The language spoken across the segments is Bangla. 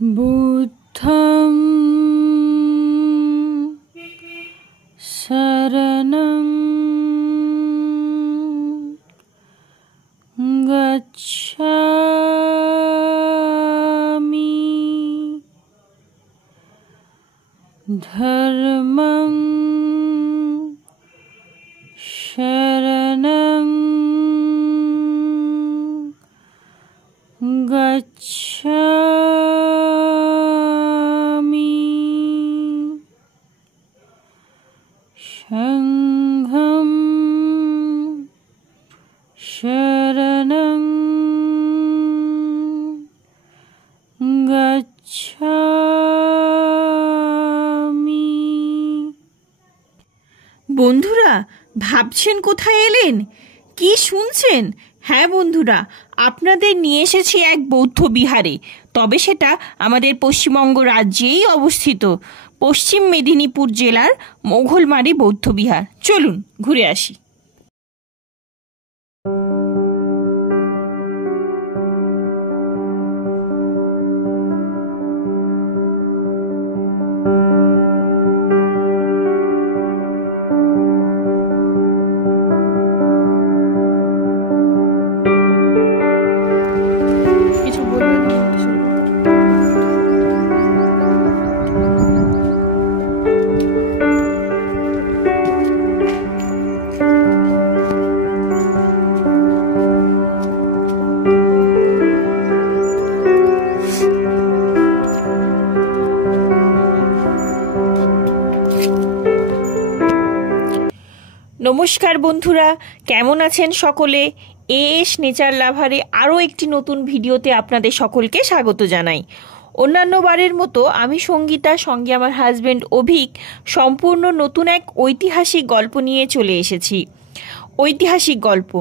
বুদ্ধং শরণং গচ্ছামি ধর্মং শরণং গচ্ছামি সংঘং শরণং গচ্ছামি। বন্ধুরা, ভাবছেন কোথায় এলেন, কি শুনছেন? হ্যাঁ বন্ধুরা, আপনাদের নিয়ে এসেছি এক বৌদ্ধ বিহারে। তবে সেটা আমাদের পশ্চিমবঙ্গ রাজ্যেই অবস্থিত, পশ্চিম মেদিনীপুর জেলার মোঘলমারি বৌদ্ধ বিহার। চলুন ঘুরে আসি। নমস্কার বন্ধুরা, কেমন আছেন সকলে? এএস নেচার লাভারে আরও একটি নতুন ভিডিওতে আপনাদের সকলকে স্বাগত জানাই। অন্যান্য বারের মতো আমি সঙ্গীতা, সঙ্গে আমার হাজব্যান্ড অভিক সম্পূর্ণ নতুন এক ঐতিহাসিক গল্প নিয়ে চলে এসেছি। ঐতিহাসিক গল্প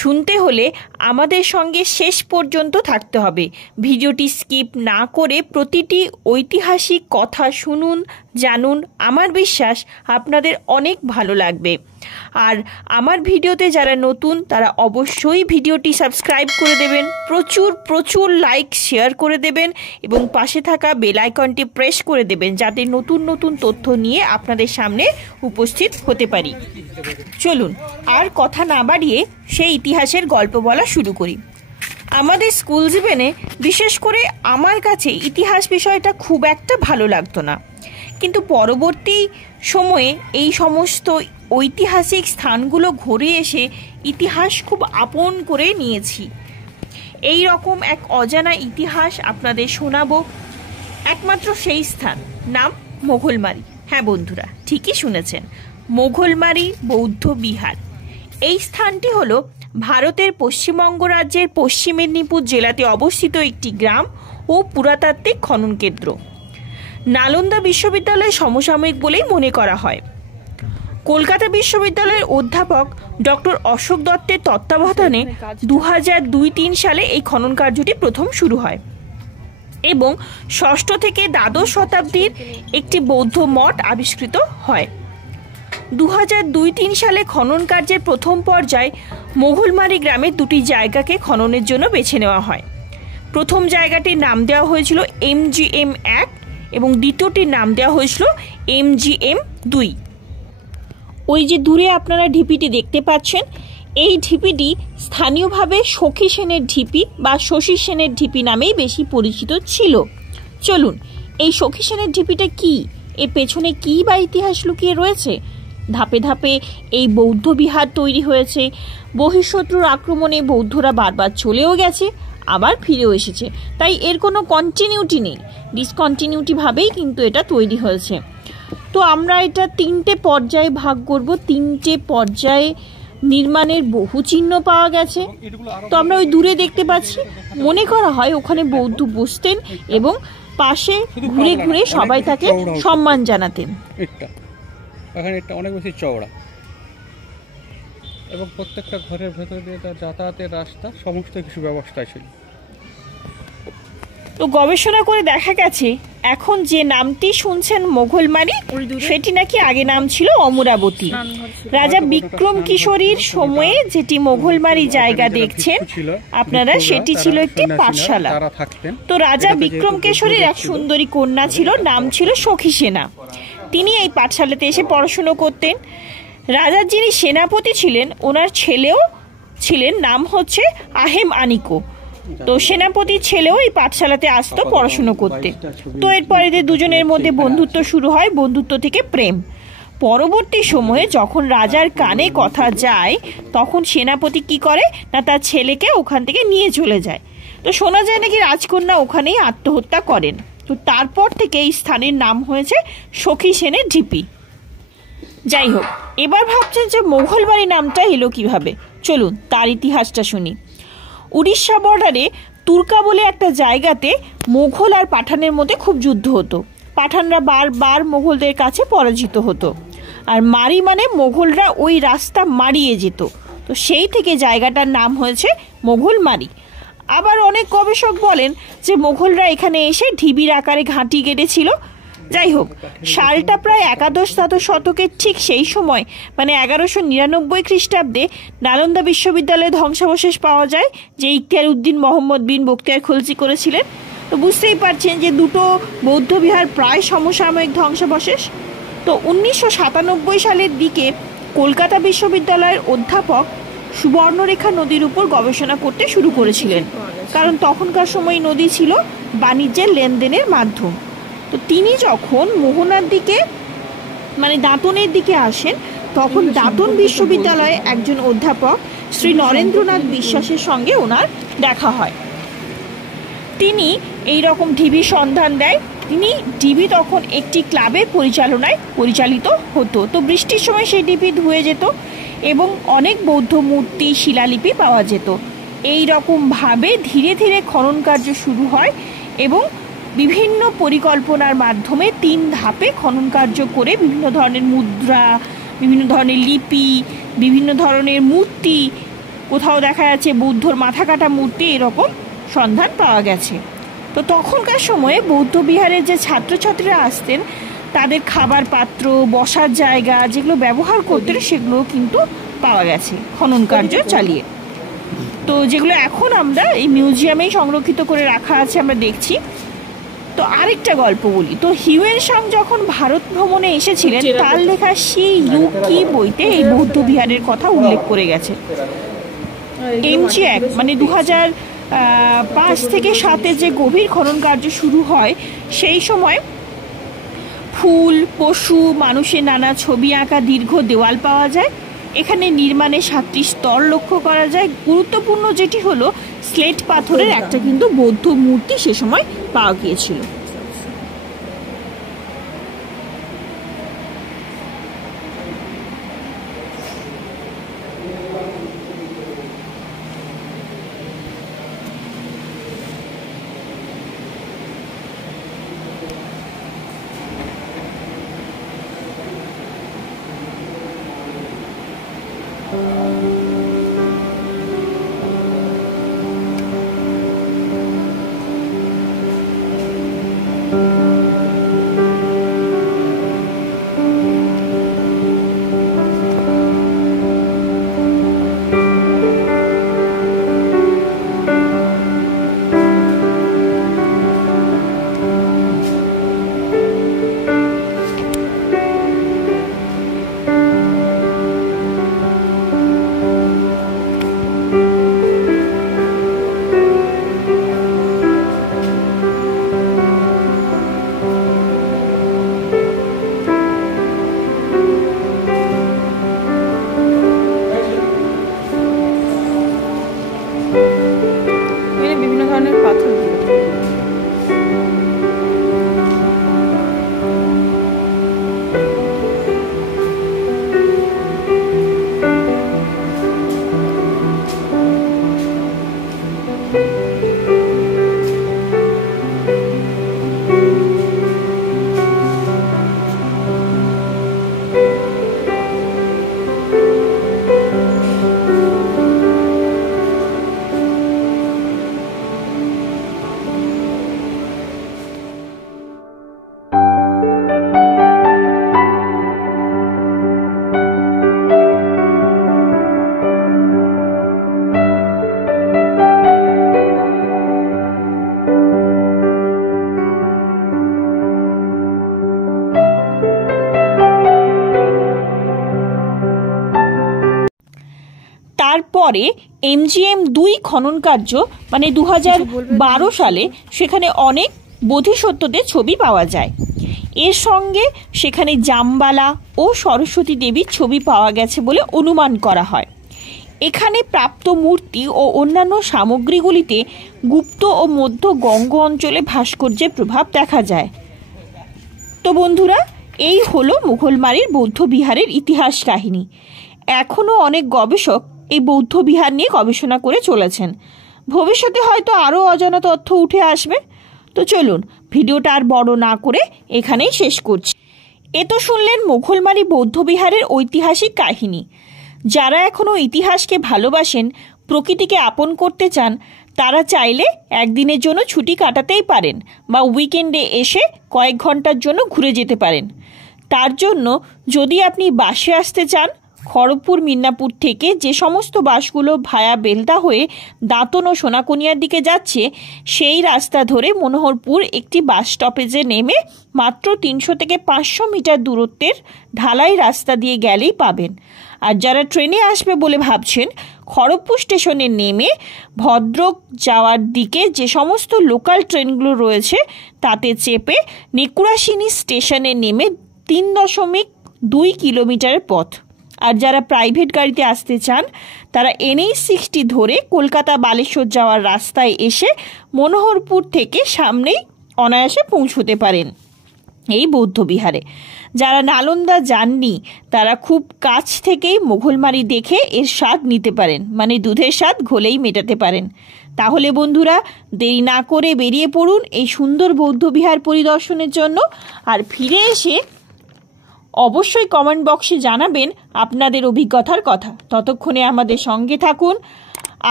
শুনতে হলে আমাদের সঙ্গে শেষ পর্যন্ত থাকতে হবে। ভিডিওটি স্কিপ না করে প্রতিটি ঐতিহাসিক কথা শুনুন, জানুন। আমার বিশ্বাস আপনাদের অনেক ভালো লাগবে। আর আমার ভিডিওতে যারা নতুন তারা অবশ্যই ভিডিওটি সাবস্ক্রাইব করে দেবেন, প্রচুর প্রচুর লাইক শেয়ার করে দেবেন এবং পাশে থাকা বেল আইকনটি প্রেস করে দেবেন, যাতে নতুন নতুন তথ্য নিয়ে আপনাদের সামনে উপস্থিত হতে পারি। চলুন আর কথা না বাড়িয়ে সেই ইতিহাসের গল্প বলা শুরু করি। আমাদের স্কুল জীবনে বিশেষ করে আমার কাছে ইতিহাস বিষয়টা খুব একটা ভালো লাগতো না, কিন্তু পরবর্তী সময়ে এই সমস্ত ঐতিহাসিক স্থানগুলো ঘুরে এসে ইতিহাস খুব আপন করে নিয়েছি। এই রকম এক অজানা ইতিহাস আপনাদের শোনাবো। একমাত্র সেই স্থান, নাম মোঘলমারি। হ্যাঁ বন্ধুরা, ঠিকই শুনেছেন, মোঘলমারি বৌদ্ধ বিহার। এই স্থানটি হলো ভারতের পশ্চিমবঙ্গ রাজ্যের পশ্চিম মেদিনীপুর জেলাতে অবস্থিত একটি গ্রাম ও পুরাতাত্ত্বিক খনন কেন্দ্র। নালন্দা বিশ্ববিদ্যালয়ের সমসাময়িক বলেই মনে করা হয়। কলকাতা বিশ্ববিদ্যালয়ের অধ্যাপক ডক্টর অশোক দত্তের তত্ত্বাবধানে 2002-03 সালে এই খনন কার্যটি প্রথম শুরু হয় এবং ষষ্ঠ থেকে দ্বাদশ শতাব্দীর একটি বৌদ্ধ মঠ আবিষ্কৃত হয়। 2002-03 সালে খনন কার্যের প্রথম পর্যায়ে মোঘলমারি গ্রামের দুটি জায়গাকে খননের জন্য বেছে নেওয়া হয়। প্রথম জায়গাটির নাম দেওয়া হয়েছিল MGM 1 এবং দ্বিতীয়টির নাম দেওয়া হয়েছিল MGM 2। ওই যে দূরে আপনারা ঢিপিটি দেখতে পাচ্ছেন, এই ঢিপিটি স্থানীয়ভাবে সখী সেনের ঢিপি বা শশী সেনের ঢিপি নামেই বেশি পরিচিত ছিল। চলুন, এই সখী সেনের ঢিপিটা কি, এর পেছনে কি বা ইতিহাস লুকিয়ে রয়েছে? ধাপে ধাপে এই বৌদ্ধ বিহার তৈরি হয়েছে। বহিঃশত্রুর আক্রমণে বৌদ্ধরা বারবার চলেও গেছে, আবার ফিরেও এসেছে, তাই এর কোনো কন্টিনিউটি নেই, ডিসকন্টিনিউটি ভাবেই কিন্তু এটা তৈরি হয়েছে। তো আমরা এটা 3টে পর্যায়ে ভাগ করব। 3টে পর্যায়ে নির্মাণের বহু চিহ্ন পাওয়া গেছে। তো আমরা ওই দূরে দেখতে পাচ্ছি, মনে করা হয় ওখানে বৌদ্ধ বসতেন এবং পাশে ঘুরে ঘুরে সবাই তাকে সম্মান জানাতেন। এখানে এটা অনেক বেশি চওড়া এবং প্রত্যেকটা ঘরের ভেতর দিয়ে তার যাতায়াতের রাস্তা, সমস্ত কিছু ব্যবস্থা ছিল। তো গবেষণা করে দেখা গেছে এখন যে নামটি শুনছেন মোঘলমারি, সেটি নাকি আগে নাম ছিল অমরাবতী। রাজা বিক্রম কিশোরীর সময়ে যেটি মোঘলমারি জায়গা দেখছেন আপনারা, সেটি ছিল একটি পাঠশালা। তো রাজা বিক্রম কিশোরীর এক সুন্দরী কন্যা ছিল, নাম ছিল সখী সেনা। তিনি এই পাঠশালাতে এসে পড়াশুনো করতেন। রাজার যিনি সেনাপতি ছিলেন, ওনার ছেলেও ছিলেন, নাম হচ্ছে আহেম আনিকো। তো সেনাপতির ছেলেও এই পাঠশালাতে আসতো পড়াশুনো করতে। তো এরপরে দুজনের মধ্যে বন্ধুত্ব শুরু হয়, বন্ধুত্ব থেকে প্রেম। পরবর্তী সময়ে যখন রাজার কানে কথা যায়, তখন সেনাপতি কি করে না, তার ছেলেকে ওখান থেকে নিয়ে চলে যায়। তো শোনা যায় নাকি রাজকন্যা ওখানেই আত্মহত্যা করেন। তো তারপর থেকে এই স্থানের নাম হয়েছে সখী সেনের ঢিপি। যাই হোক, এবার ভাবছেন যে মোঘলবাড়ি নামটা এলো কিভাবে, চলুন তার ইতিহাসটা শুনি। উড়িষ্যা বর্ডারে তুর্কা বলে একটা জায়গাতে মোঘল আর পাঠানের মধ্যে খুব যুদ্ধ হতো। পাঠানরা বারবার মোঘলদের কাছে পরাজিত হতো, আর মারি মানে মোঘলরা ওই রাস্তা মারিয়ে যেত। তো সেই থেকে জায়গাটার নাম হয়েছে মোঘলমারি। আবার অনেক গবেষক বলেন যে মোঘলরা এখানে এসে ঢিবির আকারে ঘাঁটি গেড়েছিল। যাই হোক, সালটা প্রায় একাদশ শতকের ঠিক সেই সময়, মানে 1199 খ্রিস্টাব্দে নালন্দা বিশ্ববিদ্যালয়ে ধ্বংসাবশেষ পাওয়া যায়, যে ইখতিয়ার উদ্দিন মোহাম্মদ বিন বখতিয়ার খলজি করেছিলেন। তো বুঝতেই পারছেন যে দুটো বৌদ্ধ বিহার প্রায় সমসাময়িক ধ্বংসাবশেষ। তো 1997 সালের দিকে কলকাতা বিশ্ববিদ্যালয়ের অধ্যাপক সুবর্ণরেখা নদীর উপর গবেষণা করতে শুরু করেছিলেন, কারণ তখনকার সময় নদী ছিল বাণিজ্যের লেনদেনের মাধ্যম। তো তিনি যখন মোহনার দিকে মানে দাঁতনের দিকে আসেন, তখন দাঁতন বিশ্ববিদ্যালয়ে একজন অধ্যাপক শ্রী নরেন্দ্রনাথ বিশ্বাসের সঙ্গে ওনার দেখা হয়। তিনি এই রকম ঢিবির সন্ধান দেয়। তিনি ঢিবি তখন একটি ক্লাবের পরিচালনায় পরিচালিত হতো। তো বৃষ্টির সময় সেই ঢিবি ধুয়ে যেত এবং অনেক বৌদ্ধ মূর্তি, শিলালিপি পাওয়া যেত। এই রকমভাবে ধীরে ধীরে খনন কার্য শুরু হয় এবং বিভিন্ন পরিকল্পনার মাধ্যমে 3 ধাপে খনন কার্য করে বিভিন্ন ধরনের মুদ্রা, বিভিন্ন ধরনের লিপি, বিভিন্ন ধরনের মূর্তি, কোথাও দেখা যাচ্ছে বৌদ্ধর মাথা কাটা মূর্তি, এরকম সন্ধান পাওয়া গেছে। তো তখনকার সময়ে বৌদ্ধ বিহারের যে ছাত্রছাত্রীরা আসতেন, তাদের খাবার পাত্র, বসার জায়গা যেগুলো ব্যবহার করতেন, সেগুলো কিন্তু পাওয়া গেছে খনন কার্য চালিয়ে। তো যেগুলো এখন আমরা এই মিউজিয়ামেই সংরক্ষিত করে রাখা আছে, আমরা দেখছি। তো আরেকটা গল্প বলি। তো হিউয়েন সাং যখন ভারত ভ্রমণে এসেছিলেন, তার লেখা শি ইউ কি বইতে এই বৌদ্ধ বিহারের কথা উল্লেখ করে গেছে। এমজি অ্যাক্ট মানে 2005 থেকে 7 যে গভীর খনন কার্য শুরু হয়, সেই সময় ফুল, পশু, মানুষের নানা ছবি আঁকা দীর্ঘ দেওয়াল পাওয়া যায়। এখানে নির্মাণের 7টি স্তর লক্ষ্য করা যায়। গুরুত্বপূর্ণ যেটি হলো স্লেট পাথরের একটা কিন্তু বৌদ্ধ মূর্তি সে সময় পাওয়া গিয়েছিল। তারপরে MGM-2 খনন কার্য মানে 2012 সালে সেখানে অনেক বোধিসত্ত্বদের ছবি পাওয়া যায়। এর সঙ্গে সেখানে জামবালা ও সরস্বতী দেবীর ছবি পাওয়া গেছে বলে অনুমান করা হয়। এখানে প্রাপ্ত মূর্তি ও অন্যান্য সামগ্রীগুলিতে গুপ্ত ও মধ্য গঙ্গ অঞ্চলে ভাস্কর্যের প্রভাব দেখা যায়। তো বন্ধুরা, এই হলো মুঘলমারির বৌদ্ধ বিহারের ইতিহাস কাহিনী। এখনও অনেক গবেষক এই বৌদ্ধ বিহার নিয়ে গবেষণা করে চলেছেন। ভবিষ্যতে হয়তো আরও অজানা তথ্য উঠে আসবে। তো চলুন ভিডিওটা আর বড় না করে এখানেই শেষ করছি। এ তো শুনলেন মুঘলমারি বৌদ্ধ বিহারের ঐতিহাসিক কাহিনী। যারা এখনও ইতিহাসকে ভালোবাসেন, প্রকৃতিকে আপন করতে চান, তারা চাইলে একদিনের জন্য ছুটি কাটাতেই পারেন বা উইকেন্ডে এসে কয়েক ঘন্টার জন্য ঘুরে যেতে পারেন। তার জন্য যদি আপনি বাসে আসতে চান, খড়গপুর মিদনাপুর থেকে যে সমস্ত বাসগুলো ভায়া বেলদা হয়ে দাঁতন ও সোনাকুনিয়ার দিকে যাচ্ছে, সেই রাস্তা ধরে মনোহরপুর একটি বাস স্টপেজে নেমে মাত্র 300 থেকে 500 মিটার দূরত্বের ঢালাই রাস্তা দিয়ে গেলেই পাবেন। আর যারা ট্রেনে আসবে বলে ভাবছেন, খড়গপুর স্টেশনে নেমে ভদ্রক যাওয়ার দিকে যে সমস্ত লোকাল ট্রেনগুলো রয়েছে তাতে চেপে নেকুড়াশিনী স্টেশনে নেমে 3.2 কিলোমিটারের পথ। আর যারা প্রাইভেট গাড়িতে আসতে চান, তারা NH-60 ধরে কলকাতা বালেশ্বর যাওয়ার রাস্তায় এসে মনোহরপুর থেকে সামনেই অনায়াসে পৌঁছতে পারেন এই বৌদ্ধ বিহারে। যারা নালন্দা যাননি, তারা খুব কাছ থেকেই মুঘলমারি দেখে এর স্বাদ নিতে পারেন, মানে দুধের স্বাদ ঘোলেই মেটাতে পারেন। তাহলে বন্ধুরা, দেরি না করে বেরিয়ে পড়ুন এই সুন্দর বৌদ্ধ বিহার পরিদর্শনের জন্য। আর ফিরে এসে অবশ্যই কমেন্ট বক্সে জানাবেন আপনাদের অভিজ্ঞতার কথা। ততক্ষণে আমাদের সঙ্গে থাকুন।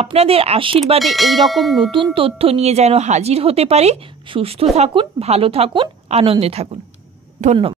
আপনাদের আশীর্বাদে এই রকম নতুন তথ্য নিয়ে যেন হাজির হতে পারি। সুস্থ থাকুন, ভালো থাকুন, আনন্দে থাকুন। ধন্যবাদ।